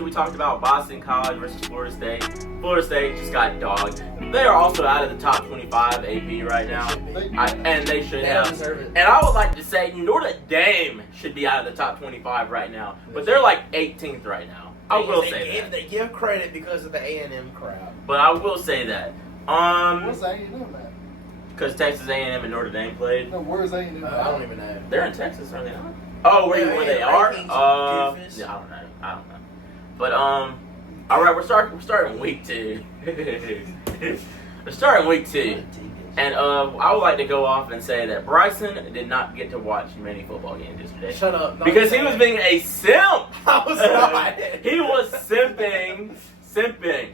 obviously we talked about Boston College versus Florida State. Florida State just got dogged. They are also out of the top 25 AP right now, and they should have. And I would like to say Notre Dame should be out of the top 25 right now, but they're like 18th right now. I will say that. They give credit because of the A&M crowd. But I will say that. What's A&M at? Because Texas A&M and Notre Dame played. No, where's A&M? I don't even know. They're in Texas, are they not? Oh, where they are? Yeah, I don't know. But all right, we're starting week 2. We're starting week 2, and I would like to go off and say that Bryson did not get to watch many football games yesterday. Shut up. Because he was being a simp. I was not. He was simping.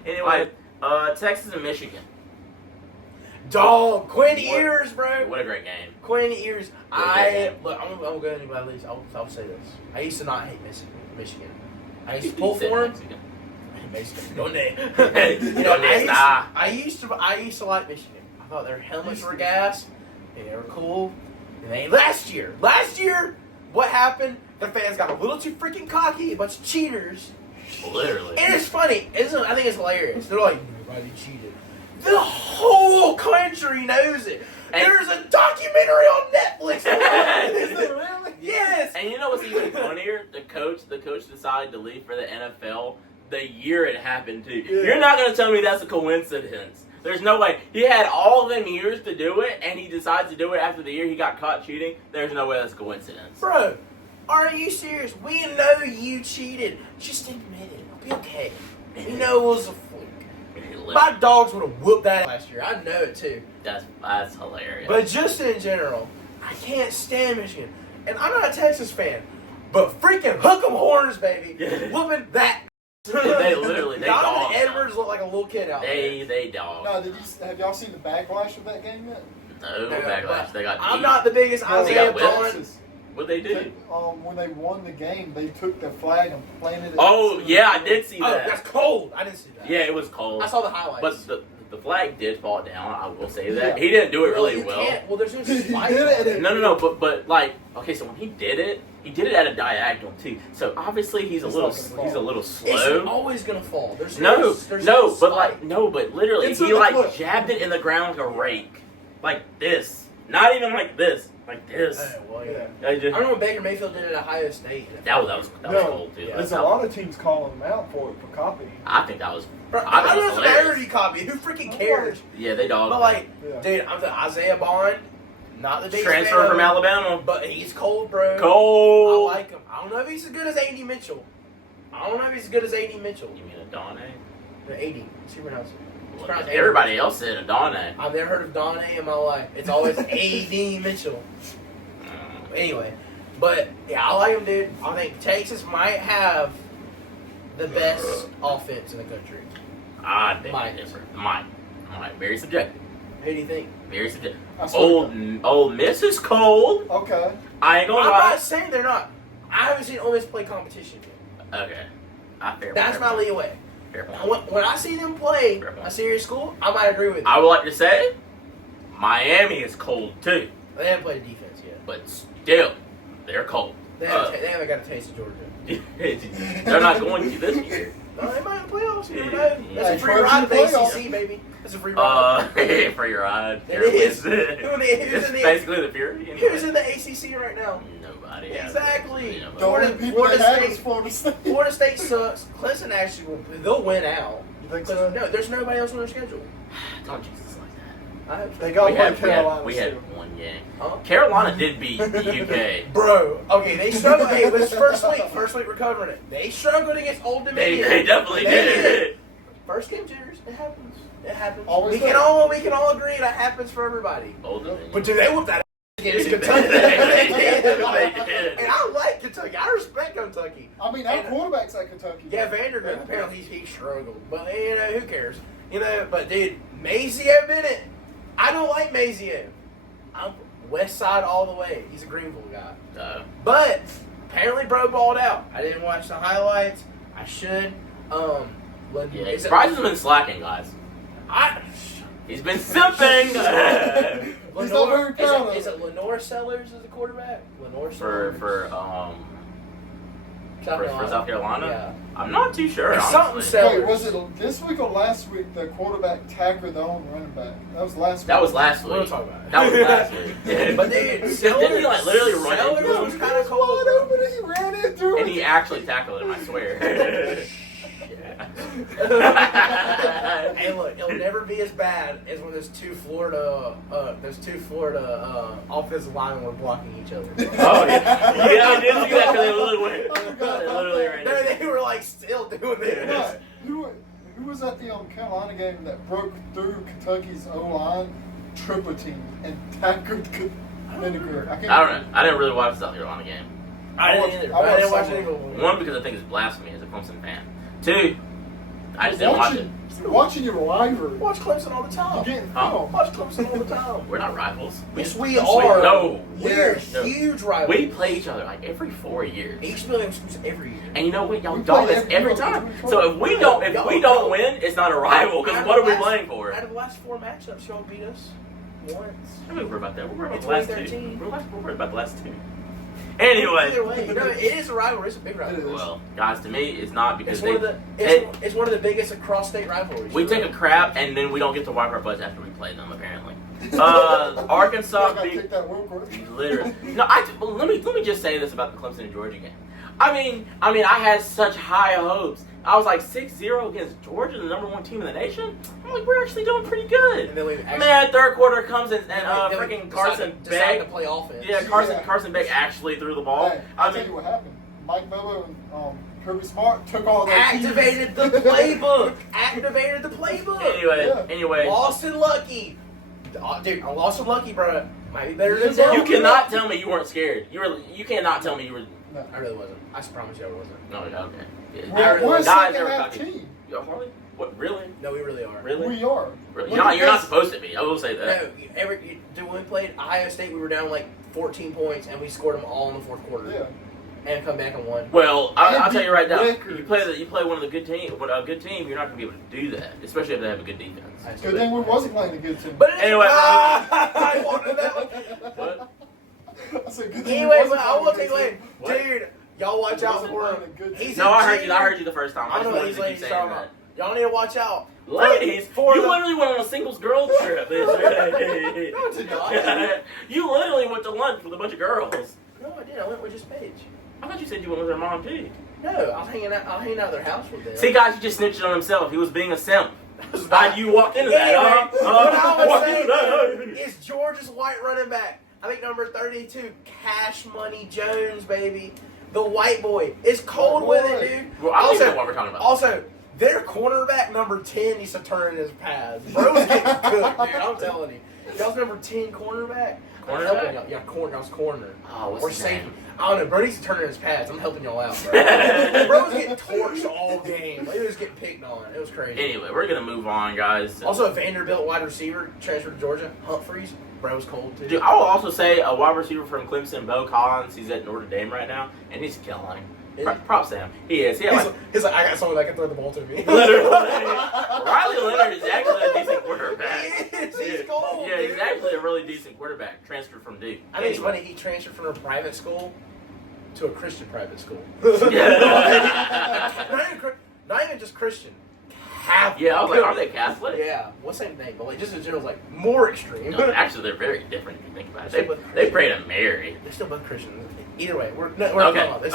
Anyway, Texas and Michigan. Dog, Quinn Ewers, bro. What a great game. Quinn Ewers. I'm gonna go anybody at least. I'll say this. I used to not hate Michigan. I used to pull for him. I used to like Michigan. I thought their helmets were gas. And they were cool. And they last year, what happened? The fans got a little too freaking cocky. A bunch of cheaters. Literally. And it's funny. I think it's hilarious. They're like, nobody cheated. The whole country knows it. And there's a documentary on Netflix. Is there really? Yes. And you know what's even funnier? The coach decided to leave for the NFL the year it happened too. Yeah. You're not going to tell me that's a coincidence. There's no way. He had all of them years to do it, and he decides to do it after the year he got caught cheating. There's no way that's a coincidence. Bro, are you serious? We know you cheated. Just admit it. It'll be okay. You know it was a fluke. My dogs would have whooped that last year. I know it too. That's hilarious. But just in general, I can't stand Michigan. And I'm not a Texas fan, but freaking hook 'em horns, baby. Whooping that. They literally Donovan Edwards looked like a little kid out there. They dog. No, have y'all seen the backlash of that game yet? No backlash. They got. I'm not the biggest Isaiah Bond. What they do? When they won the game, they took the flag and planted it. Oh yeah, I did see that. Oh, that's cold. I didn't see that. Yeah, it was cold. I saw the highlights. But the flag did fall down. I will say that he didn't do it really well. Well, there's no spike. No. But like, okay, so when he did it at a diagonal too. So obviously he's a little slow. It's always gonna fall. There's but literally he like jabbed it in the ground like a rake, like this. Not even like this. Like this. Well, yeah. I remember when Baker Mayfield did it at Ohio State. That was cold too. Yeah, there's a lot of teams calling him out for it, for copying. I think that was. I don't know if parody copy. Who freaking cares? Yeah, they dog. But dude, I'm the Isaiah Bond. Not the biggest transfer fan from Alabama, but he's cold, bro. Cold. I like him. I don't know if he's as good as A.D. Mitchell. You mean Adonai? A.D. See pronounce it. Everybody else said Adonai. I've never heard of Donnie in my life. It's always A.D. Mitchell. Anyway, but yeah, I like him, dude. I think Texas might have the best offense in the country. I think might. Very subjective. Who do you think? Very subjective. Ole Miss is cold. Okay. I ain't gonna lie. I'm not saying they're not. I haven't seen Ole Miss play competition yet. Okay. That's my leeway. When I see them play a serious school, I might agree with you. I would like to say Miami is cold too. They haven't played defense yet. But still, they're cold. They haven't got a taste of Georgia. They're not going to this year. No, they might in the playoffs. You never know. That's a free ride to the ACC, baby. That's a free ride. Free ride. It is. It's basically the Fury. Who's in the ACC right now? Nobody. Exactly. Florida State sucks. Clemson actually they'll win out. You think so? No, there's nobody else on their schedule. Don't Jesus like that. I hope they got Carolina. We had one game. Huh? Carolina did beat the UK. Bro, okay, they struggled. Hey, it was first week recovering it. They struggled against Old Dominion. They definitely did. First game jitters. It happens. Always we can all agree that happens for everybody. Old Dominion. But do they whoop that against Kentucky? They did. And I like Kentucky. I respect Kentucky. I mean, our quarterback's at Kentucky. Yeah, Vanderbilt. Apparently he struggled. But, who cares? But, dude, Mazio Bennett. I don't like Mazio. I'm West Side all the way. He's a Greenville guy. But, apparently bro balled out. I didn't watch the highlights. I should. Bryce has been slacking, guys. He's been simping. He's not very proud of Is it Lenore Sellers as a quarterback? Lenore Sellers for South Carolina. Yeah. I'm not too sure. It's Honestly. something Wait, was it this week or last week the quarterback tackled the own running back? That was last week. That was last What are we week. talking about? That was last week. But dude, Didn't he like literally run Sellers into was him? kind of cold. wide open and he ran into And it. he actually tackled him, I swear. Hey, look, it'll never be as bad as when those two Florida offensive linemen were blocking each other. Oh yeah, yeah, I did see that because they literally went. I forgot They about literally that. ran. No, they were like still doing this. Right. Who was at the Carolina game that broke through Kentucky's O-line, triple team, and tackled Vinegar? I don't know. I didn't really watch the South Carolina game. I didn't either. I I didn't watched watch any some of them. One, because I think it's blasphemy as a Clemson fan. Two, I just didn't watch it. Watching your rivalry. Watch Clemson all the You're time. getting Huh? filmed. Watch Clemson all the time. We're not rivals. Yes, we Yes, are. No. We're Yes. huge rivals. We play each other like every 4 years. Each Williams every year. And you know what? Y'all We dog play us every every time. year. So if we don't win, it's not a rival. Because what are we playing for? Out of the last 4 matchups, y'all beat us once. I'm not worried about that. We're worried about In the last 2013. two. We're worried about the last two. Anyway. Either way, it is a rivalry. It's a big rivalry. Well, guys, to me, it's not because It's one of the it's one of the biggest across state rivalries. we take a crap and then we don't get to wipe our butts after we play them. Apparently, Arkansas I gotta beat take that real quick. literally. No, well, let me just say this about the Clemson and Georgia game. I mean, I had such high hopes. I was like 6-0 against Georgia, the #1 team in the nation. I'm like, we're actually doing pretty good. And then we actually, Man, third quarter comes and then freaking we Carson decided to Beck. play offense. Yeah, Carson Beck actually threw the ball. Hey, I I'll tell you what happened. Mike Miller and Kirby Smart took all that. Activated the playbook. Activated the playbook. Anyway, Lost and Lucky. Dude, I lost and Lucky, bro. Might be better than Dell. you cannot tell me you weren't scared. You cannot tell me you were. No. I really wasn't. I promise you I wasn't. No, okay. We're a Guys, they second were half talking. team. Yo, Harley? What? Really? No, we really are. Really? We are. Really? Look You're at not this. supposed to be. I will say that. No, when we played Ohio State, we were down like 14 points, and we scored them all in the fourth quarter. Yeah. And come back and won. Well, I'll tell you right now. Records. You play one of the good team, but a good team, you're not going to be able to do that, especially if they have a good defense. Good thing we wasn't playing a good team. But Anyway. I wanted that one. What? I said, good thing Anyway, we but wasn't I will playing tell a you, good team. What? dude, y'all watch out Wasn't for playing him. a good He's team. No, I heard you the first time. I I just know wanted these to keep ladies saying talking that. about. Y'all need to watch out. Ladies, For you the- literally went on a singles girls trip. No, I did not. You literally went to lunch with a bunch of girls. No, I did. I went with just Paige. I thought you said you went with her mom too. No, I was hanging out. at their house with them. See, guys, he just snitched on himself. He was being a simp. was Why not- you walked into Anyway, that? what I was Walked saying into that. is Georgia's white running back. I think number 32, Cash Money Jones, baby. The white boy. It's cold White with boy. it, dude. Well, I don't even know what we're talking about. Also, their cornerback number 10 needs to turn in his pads. Bro's getting cooked, dude. I'm telling you. Y'all's number 10 cornerback. I'm Cornerback? helping y'all. Yeah, y'all's corner. Oh, what's Or his safety. name? I don't know. Bro needs to turn in his pads. I'm helping y'all out, bro. Bro's getting torched all game. He was getting picked on. It was crazy. Anyway, we're gonna move on, guys. Also, a Vanderbilt wide receiver transferred to Georgia. Humphreys. Bro's cold, too. Dude, I will also say a wide receiver from Clemson, Bo Collins. He's at Notre Dame right now, and he's killing. Props to him. He is. He had He's like, I got someone that can throw the ball to me. literally. Riley Leonard is actually a decent quarterback. He is. He's gold, Yeah, he's dude. actually a really decent quarterback. Transferred from Duke. I think it's funny he transferred from a private school to a Christian private school. not even just Christian. Catholic. Yeah, I was like, are they Catholic? Yeah, well, same thing, but like just in general, like more extreme. No, actually, they're very different if you think about it. They pray to Mary. They're still both Christians. Either way, we're not Okay, talking about this.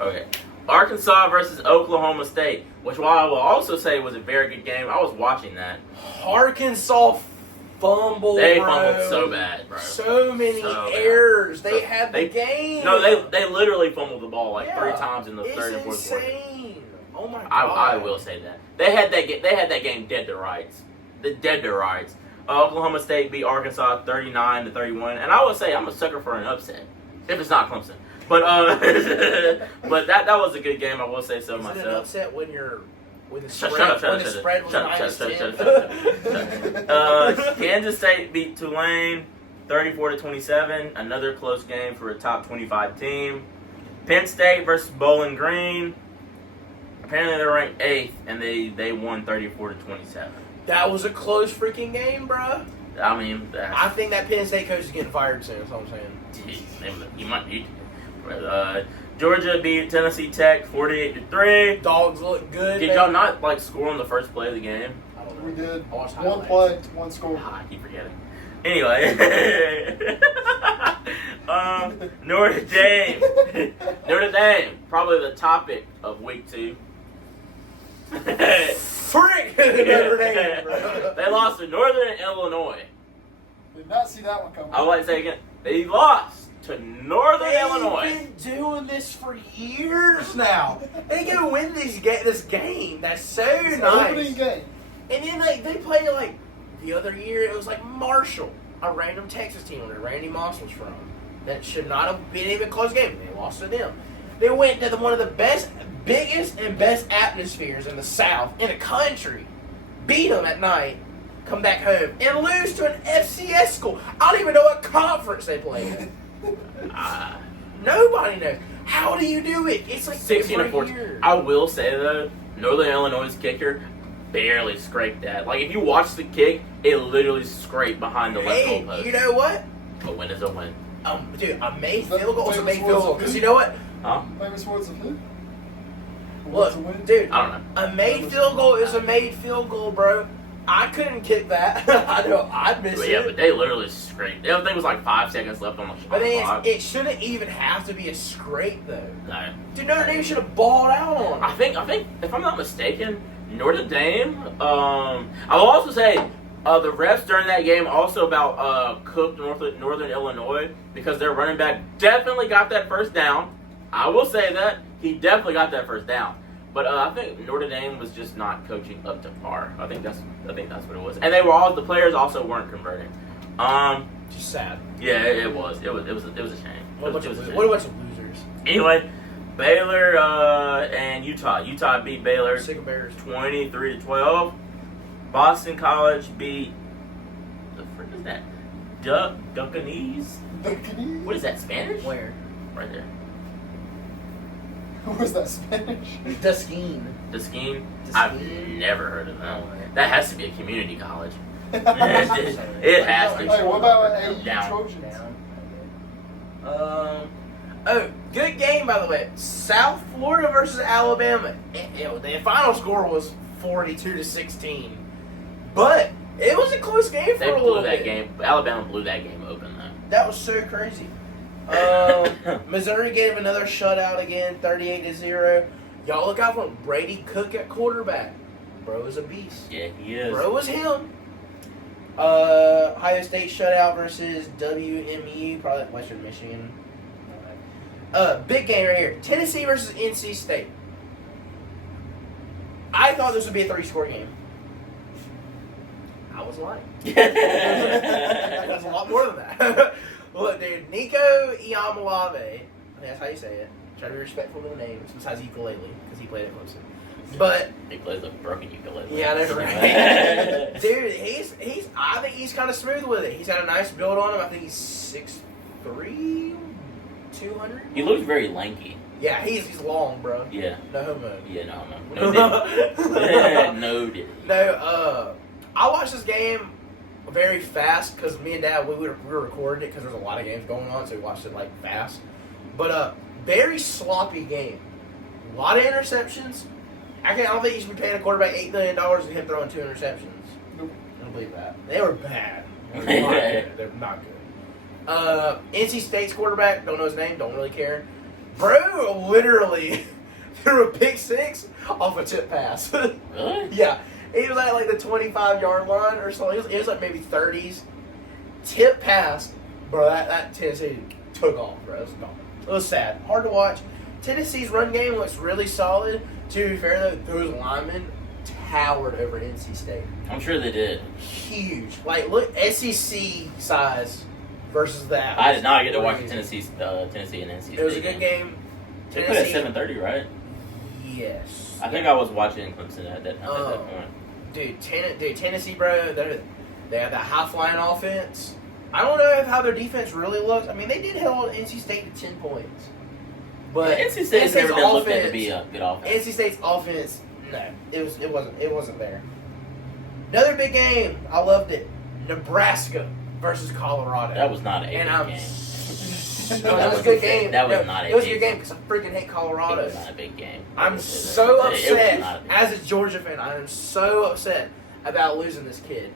okay. Arkansas versus Oklahoma State, which while I will also say was a very good game. I was watching that. Arkansas fumbled. They bro. fumbled so bad, bro. So many So bad. errors. They So- had the game. No, they literally fumbled the ball like 3 times in the It's third and fourth quarter. insane. Oh my god. I will say that they had that game dead to rights. Dead to rights. Oklahoma State beat Arkansas 39-31, and I would say I'm a sucker for an upset if it's not Clemson. But but that was a good game. I will say so Is it an myself. upset when the Shut spread up, spread was shut up, minus shut 10? up. Kansas State beat Tulane 34-27. Another close game for a top 25 team. Penn State versus Bowling Green. Apparently they're ranked 8th, and they won 34-27. That was a close freaking game, bruh. I mean, I think that Penn State coach is getting fired soon. That's all I'm saying. geez, you might need to. Georgia beat Tennessee Tech 48-3. Dogs look good. Did y'all not like score on the first play of the game? I don't know. We did. I watched One highlights. play, one score. I keep forgetting. Anyway, Notre Dame. Notre Dame, probably the topic of week 2. Frick! Notre Dame, bro. They lost to Northern Illinois. Did not see that one coming. I would like to say again, they lost to Northern Illinois. They've been doing this for years now. They go win this game. That's so It's an nice. opening game. And then they play like the other year. It was like Marshall, a random Texas team where Randy Moss was from. That should not have been even a close game. They lost to them. They went to one of the biggest and best atmospheres in the South in the country. Beat them at night. Come back home and lose to an FCS school. I don't even know what conference they play in. Nobody knows. How do you do it? It's like 16 to every 14. year. I will say though, Northern Illinois' kicker barely scraped that. Like if you watch the kick, it literally scraped behind the left Hey, goalpost. you know what? A win is a win. Dude, a made Is that field goal is a famous made field goal. words of Because who? you know what? Huh? Famous words of who? Look, What's a win? dude, I don't know. a made field goal is a made field goal, bro. I couldn't kick that. I know I'd miss But it. yeah, but they literally scraped. I think it was like 5 seconds left on the shot But then clock. it shouldn't even have to be a scrape, though. No. Dude, Notre Dame should have balled out on I it. think if I'm not mistaken, Notre Dame. I will also say the refs during that game also about cooked Northern Illinois because their running back definitely got that first down. I will say that he definitely got that first down. But I think Notre Dame was just not coaching up to par. I think that's what it was. And the players also weren't converting. Just sad. Yeah, it was a shame. What a bunch It was a shame. of losers. Anyway, Baylor and Utah. Utah beat Baylor Sick of Bears. 23-12. Boston College beat the frick is that? Duncanese? What is that? Spanish? Where? Right there. Was that Spanish? Duskeen. The scheme. The I've Scheme? never heard of that. Oh, right. That has to be a community college. Hey, It has to. what about AU Down. Trojans? Oh, good game, by the way. South Florida versus Alabama. The final score was 42-16. But it was a close game for They a little blew that bit. game. Alabama blew that game open though. That was so crazy. Missouri gave another shutout again, 38-0. Y'all look out for Brady Cook at quarterback. Bro is a beast. Yeah, he is. Bro was him. Ohio State shutout versus WMU, probably Western Michigan. Big game right here. Tennessee versus NC State. I thought this would be a 3-score game. I was lying. It was a lot more than that. Look, dude, Nico Iamaleava, I think that's how you say it. Try to be respectful to the names, besides ukulele, because he played at Clemson. But He plays a broken ukulele. yeah, that's right. Dude, I think he's kind of smooth with it. He's got a nice build on him. I think he's 6'3", 200. He looks very lanky. Yeah, he's long, bro. Yeah. No homo. Yeah, no. No, didn't. No, I watched this game very fast because me and Dad, we were recording it because there's a lot of games going on, so we watched it like fast. But very sloppy game. A lot of interceptions. I don't think you should be paying a quarterback $8 million and him throwing 2 interceptions. Nope. I don't believe that. They were bad. They're not good. They're not good. NC State's quarterback, don't know his name, don't really care. Bro literally threw a pick 6 off a tip pass. Really? Yeah. He was at like the 25-yard line or something. It was like maybe 30s. Tip pass. Bro, that Tennessee took off, bro. It was gone. It was sad. Hard to watch. Tennessee's run game looks really solid. To be fair, though, those linemen towered over NC State. I'm sure they did. Huge. Like, look, SEC size versus that. I did not get to watch Crazy. Tennessee and NC State. It was a good game. They put at 7:30, right? Yes. I think I was watching Clemson at that point. Dude, Tennessee, bro, they have that high-flying offense. I don't know how their defense really looks. I mean, they did hold NC State to 10 points. But NC State's never been looked at to be a good offense. NC State's offense, no, it wasn't there. Another big game. I loved it. Nebraska versus Colorado. That was not a And big I'm game. That was a good game. That was not a It was a big good game because I freaking hate It Colorado. was not a big game. I'm so It was not upset a big as a Georgia fan. I am so upset about losing this kid.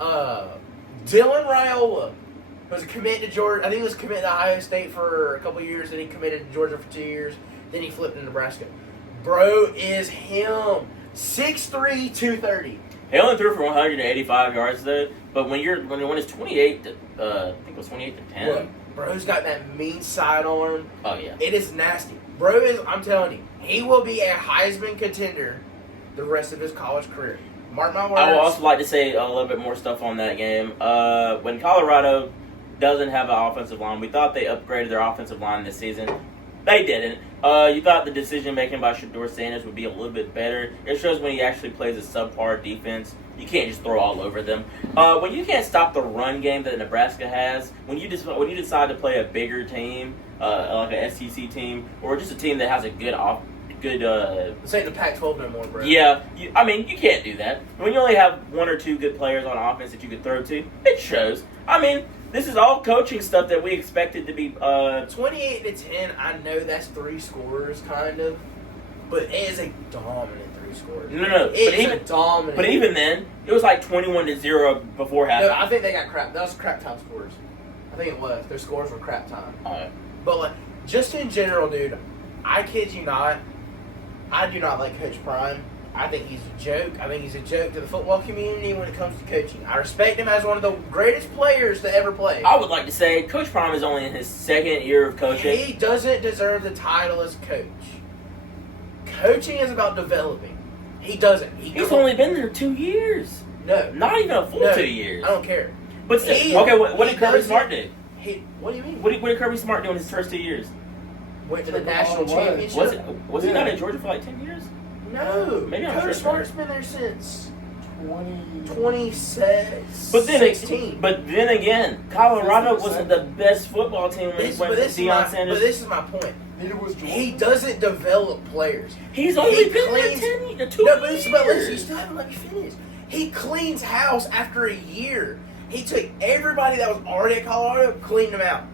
Dylan Raiola was a commit to Georgia. I think he was committed to Ohio State for a couple years. Then he committed to Georgia for 2 years. Then he flipped to Nebraska. Bro is him. 6'3", 230. He only threw for 185 yards though. But when it's 28 to I think it was 28 to 10. Look, bro's got that mean sidearm. Oh yeah. It is nasty. Bro is, I'm telling you, he will be a Heisman contender the rest of his college career. Mark my words. I would also like to say a little bit more stuff on that game. When Colorado doesn't have an offensive line, we thought they upgraded their offensive line this season. They didn't. You thought the decision making by Shedeur Sanders would be a little bit better. It shows when he actually plays a subpar defense. You can't just throw all over them. When you can't stop the run game that Nebraska has, when you decide to play a bigger team, like an SEC team, or just a team that has a good This ain't the Pac-12 no more, bro. yeah, you can't do that. When you only have one or two good players on offense that you could throw to, it shows. I mean, this is all coaching stuff that we expected to be. 28 to 10. I know that's 3 scores, kind of, but it is a dominant 3 scores. No. Dominant. But even then, it was like 21-0 before halftime. No, I think they got crap. That was crap time scores. I think it was. Their scores were crap time. But like, just in general, dude, I kid you not. I do not like Coach Prime. I think he's a joke. I think he's a joke to the football community when it comes to coaching. I respect him as one of the greatest players to ever play. I would like to say Coach Prime is only in his 2nd year of coaching. He doesn't deserve the title as coach. Coaching is about developing. He doesn't. He's only been there 2 years. No. Not even a full 2 years. I don't care. But still, okay, what did Kirby Smart do? What do you mean? What did Kirby Smart do in his first 2 years? Went to the national Away. championship. Was he not in Georgia for like 10 years? No. Maybe I'm Coach sure. Smart's been there since 20. 26. But then, 16. but then again, Colorado wasn't the best football team when he went with Deion Sanders. But this is my point. Neither was Georgia. He doesn't develop players. He's only He been cleans- there 2 years. No, but listen, you still haven't let me finish. He cleans house after a year. He took everybody that was already at Colorado, cleaned them out.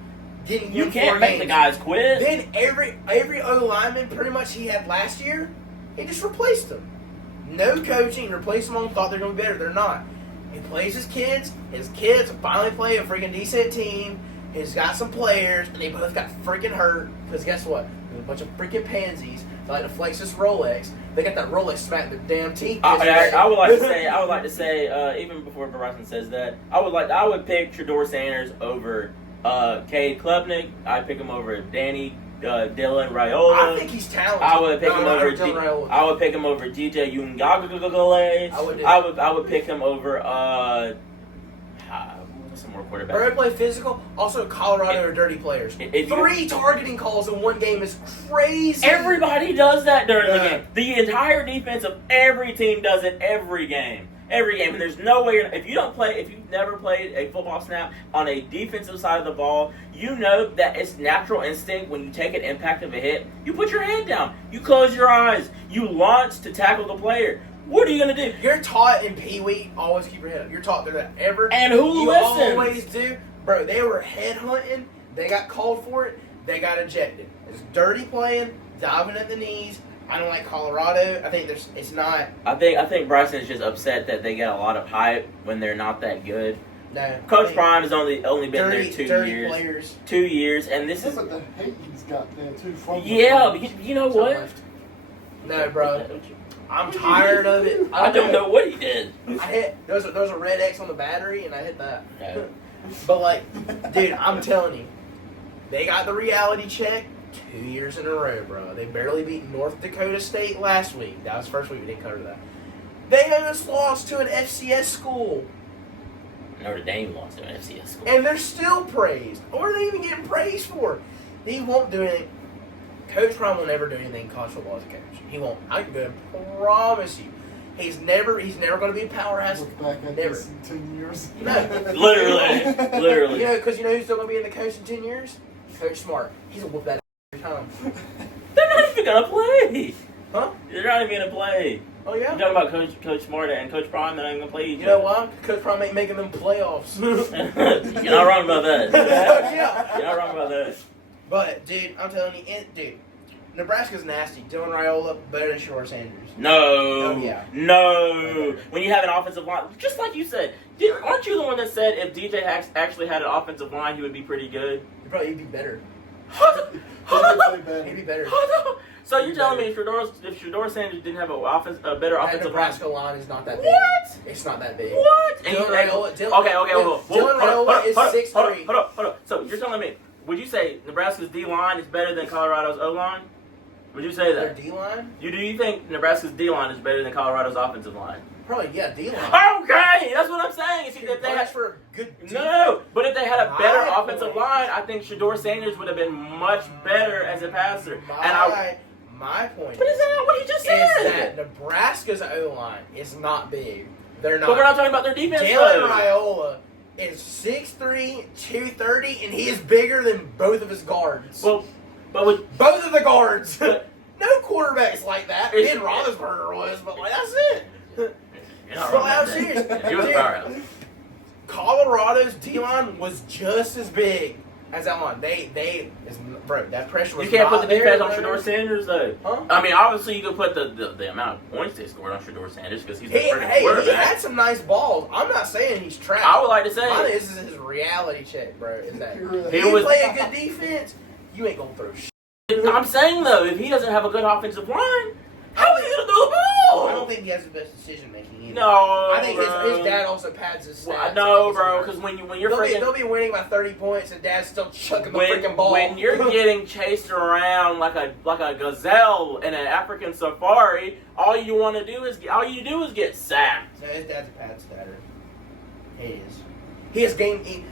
Didn't You win can't 4 make the games. guys quit. Then every O lineman pretty much he had last year, he just replaced them. No coaching, replaced them on, thought they're going to be better. They're not. He plays his kids. His kids finally play a freaking decent team. He's got some players, and they both got freaking hurt. Because guess what? There's a bunch of freaking pansies that like to flex this Rolex. They got that Rolex smacked in their damn teeth. I would like to say, even before Verizon says that, I would pick Shedeur Sanders over Cade Klubnik. I'd pick him over Dylan Raiola. I think he's talented. I would pick No, him not over. Dylan Raiola. I would pick him over DJ Ungagagale. I would pick him over. Some more quarterbacks. Bro play physical. Also, Colorado are dirty players. 3 targeting calls in one game is crazy. Everybody does that during the Yeah. game. The entire defense of every team does it every game. Every game. And there's no way if you've never played a football snap on a defensive side of the ball, you know that it's natural instinct when you take an impact of a hit. You put your head down. You close your eyes. You launch to tackle the player. What are you going to do? You're taught in Pee Wee, always keep your head up. You're taught that ever. And who you listens? always do. Bro, they were head hunting. They got called for it. They got ejected. It's dirty playing, diving at the knees. I don't like Colorado. I think it's not. I think Bryson is just upset that they get a lot of hype when they're not that good. No. Coach Prime has only been there 2 dirty years. Players. 2 years, and this Yeah, is but the hate he's got there too. From yeah. But you know what? No, bro. I'm tired of it. I don't know what he did. I hit there was a red X on the battery, and I hit that. Okay. But like, dude, I'm telling you, they got the reality check 2 years in a row, bro. They barely beat North Dakota State last week. That was the first week we didn't cover that. They almost lost to an FCS school, Notre Dame lost to an FCS school. and they're still praised. What are they even getting praised for? He won't do anything. Coach Prime will never do anything in college football as a coach. He won't. I can go and promise you. He's never going to be a powerhouse. Look back at Never. this in 10 years. No. Literally. You know, because you know who's still going to be in the coach in 10 years? Coach Smart. He's going to whoop that every time. They're not even gonna play. Huh? They're not even gonna play. Oh, yeah? You're talking about Coach Smart and Coach Prime. They're not even gonna play each You know other. why? Coach Prime ain't making them playoffs. You're not wrong about that. Yeah. You're not wrong about that. But dude, I'm telling you, dude, Nebraska's nasty. Dylan Raiola better than Shore Sanders. No. Oh, yeah. No. When you have an offensive line, just like you said, aren't you the one that said if DJ actually had an offensive line, he would be pretty good? He'd be better. He'd He'd be better. So you're telling me if Shedeur Sanders didn't have a better That offensive Nebraska line? line is not that big. What? It's not that big. What? Dylan Raiola. Dylan Raiola is 6'3". Hold up. So you're telling me, would you say Nebraska's D-line is better than Colorado's O-line? Would you say Their that? D-line? Do you think Nebraska's D-line is better than Colorado's offensive line? Probably, yeah, D-line. Okay, that's what I'm saying. See, if they had for a good no, but if they had a better My offensive point. line, I think Shedeur Sanders would have been much better as a passer. My point But is that not what he just is said? that Nebraska's O-line is not big. They're not. But we're not talking about their defense. Dylan Raiola is 6'3", 230, and he is bigger than both of his guards. Well, but with both of the guards. But- No quarterbacks like that. Ben Roethlisberger was, but like that's it. you're not But wrong I'm about serious. that. He was a Dude, powerhouse. Colorado's D-line was just as big as that line. Bro, that pressure was You can't not put the defense on there, bro. Shedeur Sanders though. Huh? I mean, obviously you can put the amount of points they scored on Shedeur Sanders because he's the freaking He quarterback. had some nice balls. I'm not saying he's trash. I would like to say Mine is his reality check, bro. Is that He you was- play a good defense, you ain't gonna throw shit. I'm saying though, if he doesn't have a good offensive line, how is he gonna throw the ball? I don't think he has the best decision making either. No, I think bro. his dad also pads his stats. Well, no, bro, because when you're they'll freaking be winning by 30 points and dad's still chucking the freaking ball. when you're getting chased around like a gazelle in an African safari, all you do is get sacked. No, his dad's a pad statter. He is. He has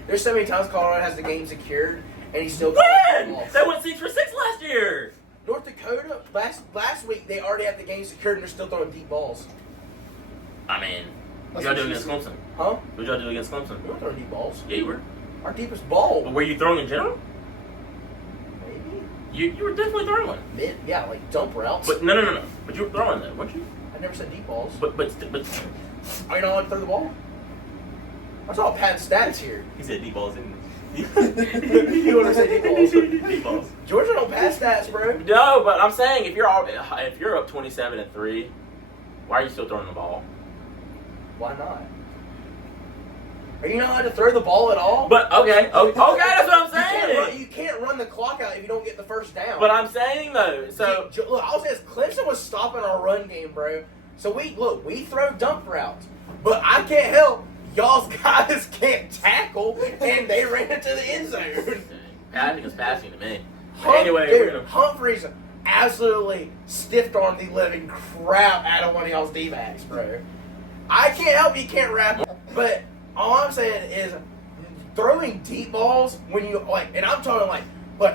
there's so many times Colorado has the game secured and he's still When? ball. They went 6 for 6 last year. North Dakota last week they already have the game secured and they're still throwing deep balls. I mean, what That's y'all do what against she Clemson? Huh? What y'all do against Clemson? We're not throwing deep balls. Yeah, you were. Our deepest ball. But were you throwing in general? Maybe. You were definitely throwing. Yeah, like dump routes. But no. But you were throwing though, weren't you? I never said deep balls. But Are you not allowed to throw the ball? I saw Pat stats here. he said deep balls in. You want to say deep balls? Deep balls. Georgia don't pass stats, bro. No, but I'm saying if you're up 27-3, why are you still throwing the ball? Why not? Are you not allowed to throw the ball at all? But okay, that's what I'm saying. You can't run the clock out if you don't get the first down. But I'm saying though, so Look, I was saying Clemson was stopping our run game, bro. So we throw dump routes, but I can't help. Y'all's guys can't tackle, and they ran into the end zone. I think it's passing to me. But anyway, Dude, we're gonna. Humphreys absolutely stiff-armed the living crap out of one of y'all's D-backs, bro. I can't help you can't rap, but all I'm saying is throwing deep balls when you and I'm talking like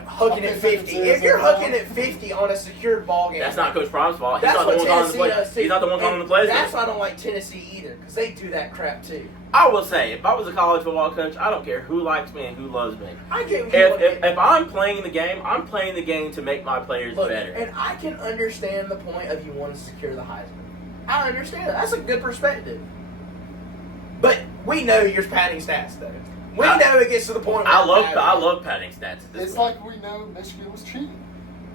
hucking at 50. If you're hucking at 50 on a secured ball game, That's not Coach Prom's fault. He's that's not the what one calling the Tennessee play. does too. He's not the one calling the plays. That's why I don't like Tennessee either, because they do that crap too. I will say, if I was a college football coach, I don't care who likes me and who loves me. I get If I'm playing the game, I'm playing the game to make my players better. And I can understand the point of you want to secure the Heisman. I understand that. That's a good perspective. But we know you're padding stats, though. We know it gets to the point where I love padding stats at this It's point. like we know Michigan was cheating.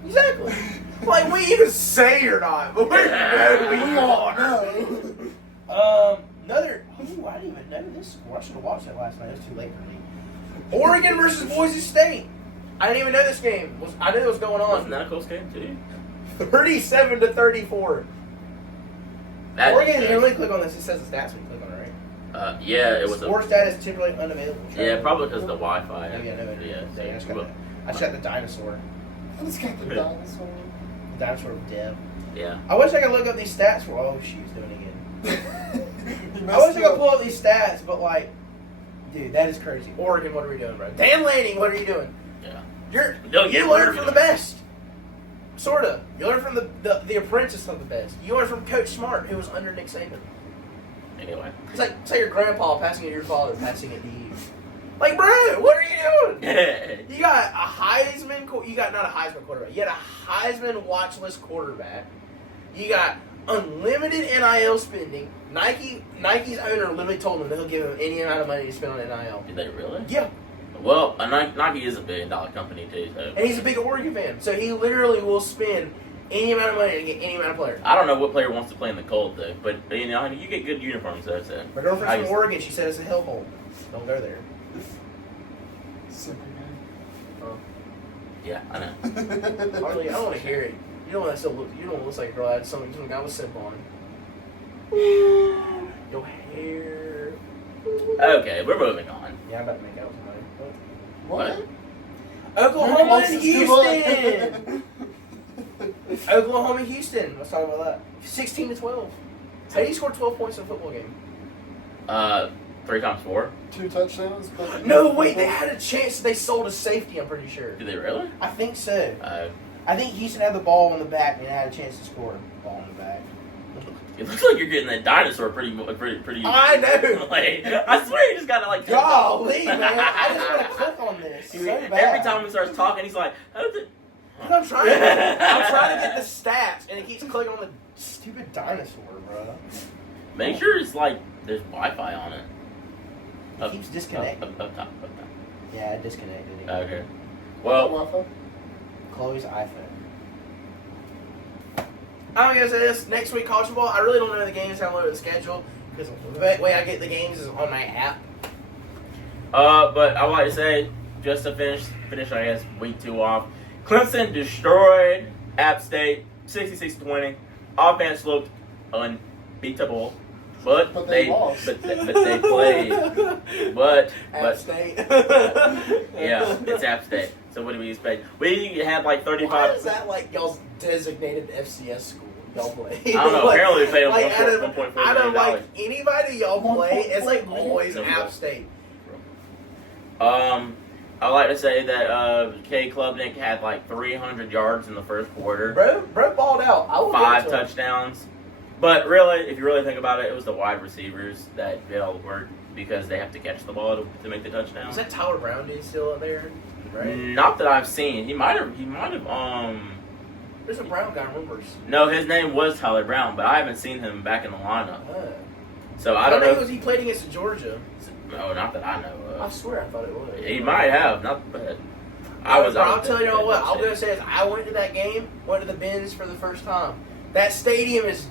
Exactly. Like, we either say or not, but we know we are. Another. Ooh, I didn't even know this score. I should have watched that last night. It was too late for me. Oregon versus Boise State. I didn't even know this game. I knew it was going Wasn't on. that a close game too? 37-34. That- Oregon, you really click on this. It says the stats when you click on it, right? Yeah, it was Sports data is typically unavailable. Yeah, probably because of the Wi-Fi. Oh, yeah, no, Yeah, I just got well, that. I just got the dinosaur. I just got the dinosaur. The dinosaur of death. yeah. I wish I could look up these stats for. Oh, she's doing it again. He I wish messed I could up. pull up these stats, but like, dude, that is crazy. Oregon, what are we doing, bro? Dan Lanning, what are you doing? Yeah. You learn from the best. Sorta. You learn from the apprentice of the best. You learn from Coach Smart, who was under Nick Saban. Anyway. It's like your grandpa passing it to your father, passing it to you. Like, bro, what are you doing? You got a Heisman. You got not a Heisman quarterback. You got a Heisman watch list quarterback. You got unlimited NIL spending. Nike's owner literally told him that he'll give him any amount of money to spend on NIL. Did they really? Yeah. Well, Nike is a $1 billion company too, so. And he's a big Oregon fan, so he literally will spend any amount of money to get any amount of players. I don't know what player wants to play in the cold though, but you know, you get good uniforms though. So. My girlfriend's from Oregon. She said it's a hellhole. Don't go there. Simple game. Oh. Yeah, I know. Harley, I don't want to hear it. You don't want to still look. You don't want to look like a girl that had some guy with simp on. Your hair. Okay, we're moving on. Yeah, I'm about to make out with somebody. What? Oklahoma and Houston. Houston. Oklahoma, Houston. Let's talk about that. 16-12. How do you score 12 points in a football game? 3 times 4. 2 touchdowns. But No, wait. They had a chance. They sold a safety. I'm pretty sure. Did they really? I think so. I think Houston had the ball in the back and had a chance to score. Ball in the back. It looks like you're getting that dinosaur pretty. I know. Like, I swear you just got to like. Golly, man. I just want to click on this. So bad. Every time he starts talking, he's like, "How's it?" I'm trying to get the stats, and it keeps clicking on the stupid dinosaur, bro. Make sure it's like there's Wi-Fi on it. It keeps disconnecting. Up top. Yeah, it disconnected. Okay. Well, Wi-Fi? Chloe's iPhone. I'm gonna say this next week, college football. I really don't know the games, download the schedule, because the way I get the games is on my app. but I would like to say, just to finish, I guess, week 2 off. Clemson destroyed App State 66-20. Offense looked unbeatable, but they they lost. but they played. But App State. yeah, it's App State. So what do we expect? We had like 35. Why is that like y'all's designated FCS school? Y'all play. I don't know. Apparently, they paid them like, $1.4 I don't million. like anybody y'all play. It's like always No, App State. I like to say that K. Klubnik had like 300 yards in the first quarter. Bro balled out. I will 5 give it to him. touchdowns. But really, if you really think about it, it was the wide receivers that did all the work because they have to catch the ball to make the touchdown. Is that Tyler Brown dude still up there? Right. Not that I've seen. He might have. There's a Brown guy, remembers. No, his name was Tyler Brown, but I haven't seen him back in the lineup. So I I don't know. know he played against Georgia. No, not that I know I of. swear I thought it was. He might have. Not bad. I'll tell you all what. I'll go say is I went to that game, went to the Benz for the first time. That stadium is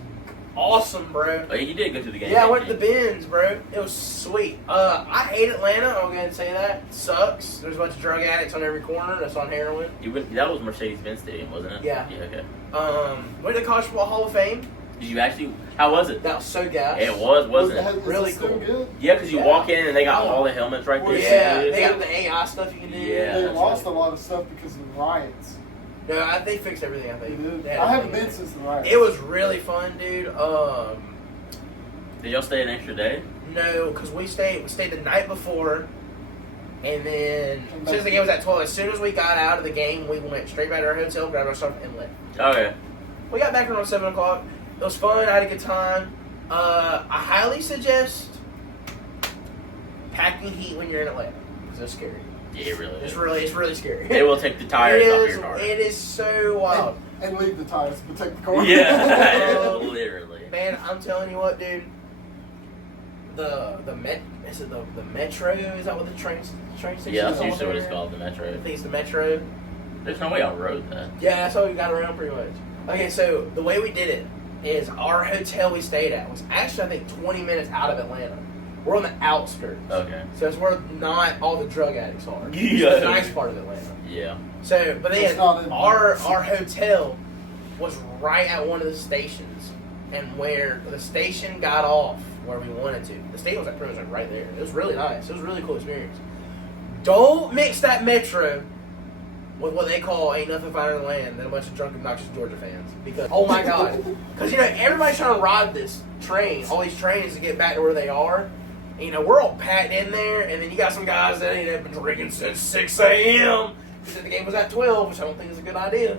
awesome, bro. Oh, you did go to the game. Yeah, I didn't went to you? the Benz, bro. It was sweet. I hate Atlanta. I'm going to say that. It sucks. There's a bunch of drug addicts on every corner that's on heroin. That was Mercedes-Benz Stadium, wasn't it? Yeah. Yeah. Okay. Went to the College Football Hall of Fame. Did you actually? How was it? That was so gas. It was, wasn't it? Is Really it still cool. good? Yeah, because you Yeah. walk in and they got all the helmets right there. Yeah, they got the AI stuff you can do. Yeah. They that's lost right. a lot of stuff because of the riots. No, they fixed everything, I They think. did. They had I haven't everything. been since the riots. It was really fun, dude. Did y'all stay an extra day? No, because we stayed the night before, and then Come since back. the game was at 12, as soon as we got out of the game, we went straight back to our hotel, grabbed our stuff, and left. Okay. We got back around 7 o'clock. It was fun. I had a good time. I highly suggest packing heat when you're in Atlanta because it's scary. Yeah, it really It's is. really scary. They will take the tires off your car. It is so wild. And leave the tires to protect the car. Yeah, literally. Man, I'm telling you what, dude. The metro? Is that what the train station Yeah, is that's usually what there? it's called, the I Metro. think it's the metro. There's no way I rode that. Yeah, that's how we got around pretty much. Okay, so the way we did it is our hotel we stayed at was actually, I think, 20 minutes out of Atlanta. We're on the outskirts. Okay. So it's where not all the drug addicts are. Yeah. It's the nice part of Atlanta. Yeah. So, but then It's not in- our hotel was right at one of the stations, and where the station got off where we wanted to. The station was like pretty much like right there. It was really nice. It was a really cool experience. Don't mix that metro with what they call ain't nothing finer than land than a bunch of drunk, obnoxious Georgia fans. Because oh my god, because everybody's trying to ride this train, all these trains to get back to where they are. And, we're all packed in there, and then you got some guys that have been drinking since 6 a.m. Because the game was at 12, which I don't think is a good idea.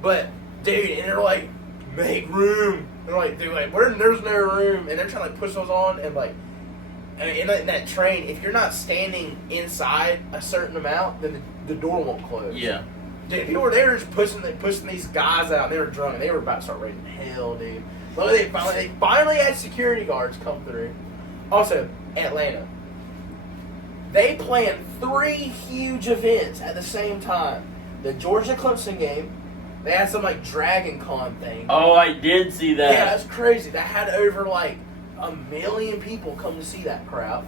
But dude, and they're like, make room. They're like, dude, like, there's no room, and they're trying to like push those on, and like, in that train, if you're not standing inside a certain amount, then the door won't close. Yeah. Dude, people were there just pushing these guys out. And they were drunk, and they were about to start raising hell, dude. Luckily, they finally had security guards come through. Also, Atlanta. They planned 3 huge events at the same time. The Georgia-Clemson game. They had some like Dragon Con thing. Oh, I did see that. Yeah, that's crazy. That had over like 1 million people come to see that crowd.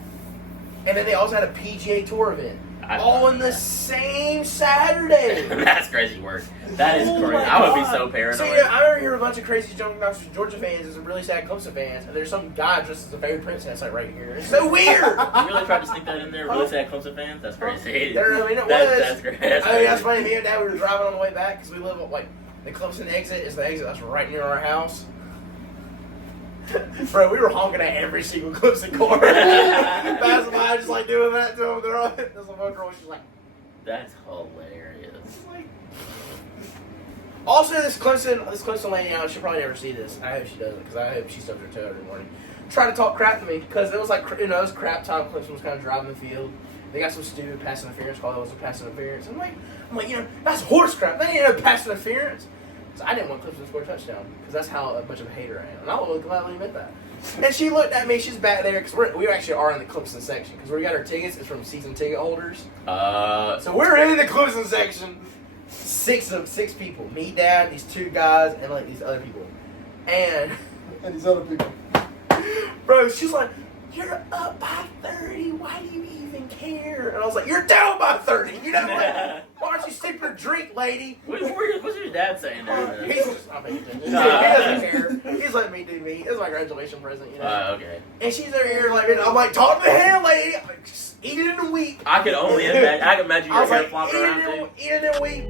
And then they also had a PGA Tour event. All in the same Saturday. That's crazy work. That is crazy. I would be so paranoid. So, I remember hearing a bunch of crazy junk about Georgia fans and some really sad Clemson fans, and there's some guy dressed as a fairy princess like right here. It's so weird. You really tried to sneak that in there? Really sad Clemson fans? That's crazy. I mean, it was. That's great. That's funny. Me and Dad, we were driving on the way back because we live like the Clemson exit is the exit that's right near our house. Bro, we were honking at every single Clemson car. Passing by, just like doing that to them. They're all, this little girl was just like, that's hilarious. Also, this Clemson lady, she'll probably never see this. I hope she doesn't, because I hope she stubs her toe every morning. Tried to talk crap to me, because it was like, it was crap time. Clemson was kind of driving the field. They got some stupid pass interference call. That was a pass interference. I'm like, that's horse crap. That ain't no pass interference. So I didn't want Clemson to score a touchdown, because that's how much of a hater I am. And I will gladly admit that. And she looked at me. She's back there, because we actually are in the Clemson section, because we got our tickets. It's from season ticket holders. So we're in the Clemson section. 6 people. Me, Dad, these 2 guys, and like these other people. And these other people. Bro, she's like, you're up by 30. Why do you even care? And I was like, you're down by 30. You know what? Why don't you sip your drink, lady? What's your dad saying there? He's just not paying attention. He doesn't care. He's letting me do me. It's my graduation present, you know. Okay. And she's over here like, I'm like, talk to him, lady. I'm like, just eat it in a week. I could only imagine. I could imagine your hair flopping around too. Eat it in a week.